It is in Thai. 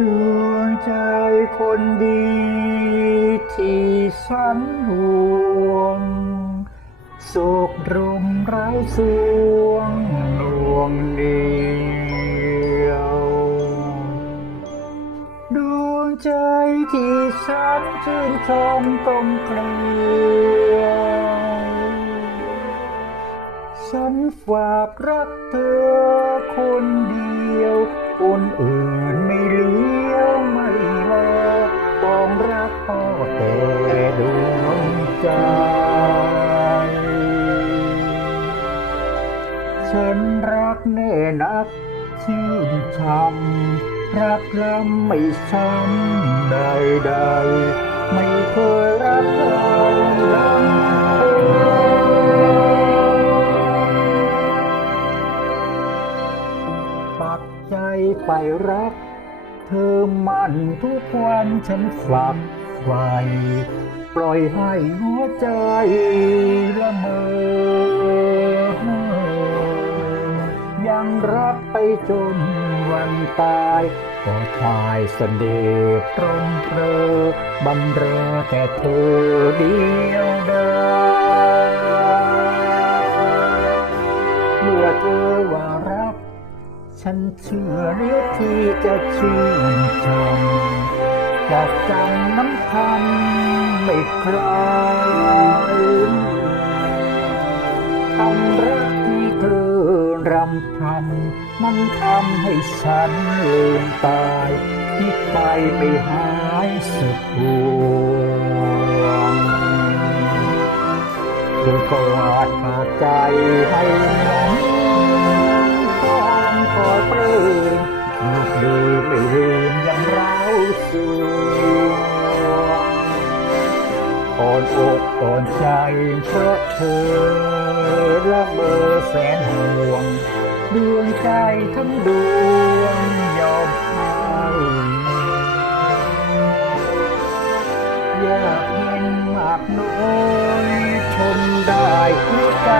ดวงใจคนดีที่ฉันห่วงโศกรุมร้ายสวงหน่วงเหนียว ดวงใจที่ฉันชื่นชมกลมเกลียวฉันฝากรักเธอคนเดียวคนอื่น ใจ ฉันรักแน่นักชื่นชำรักล้ำไม่ช้ำใดๆไม่เคยรักใครล้ำเธอปักใจไปรัก เธอมันทุกวันฉันฝัก ใฝ่ปล่อยให้หัวใจละเมอ ยังรักไปจนวันตายก็ทายเสด็จตรงเพอบำเรอแต่เธอเดียวดายเมื่อเธอว่ารัก ฉันเชื่อเนื้อที่จะชื่นชม จะจำน้ำพันไม่คลายคำรักที่เธอรำพัน มันทำให้ฉันลืมตายคิดไปไม่หายสุดห่วงโดยกอดขาดใจให้หลงความคอยปลื้มลูกดีไม่ลืมยัง สูอ่อนอกอ่อนใจเพราะเธอละเมอแสนห่วง ดวงใจทั้งดวงยอมให้อยากเห็นมากน้อยทนได้หัวใจ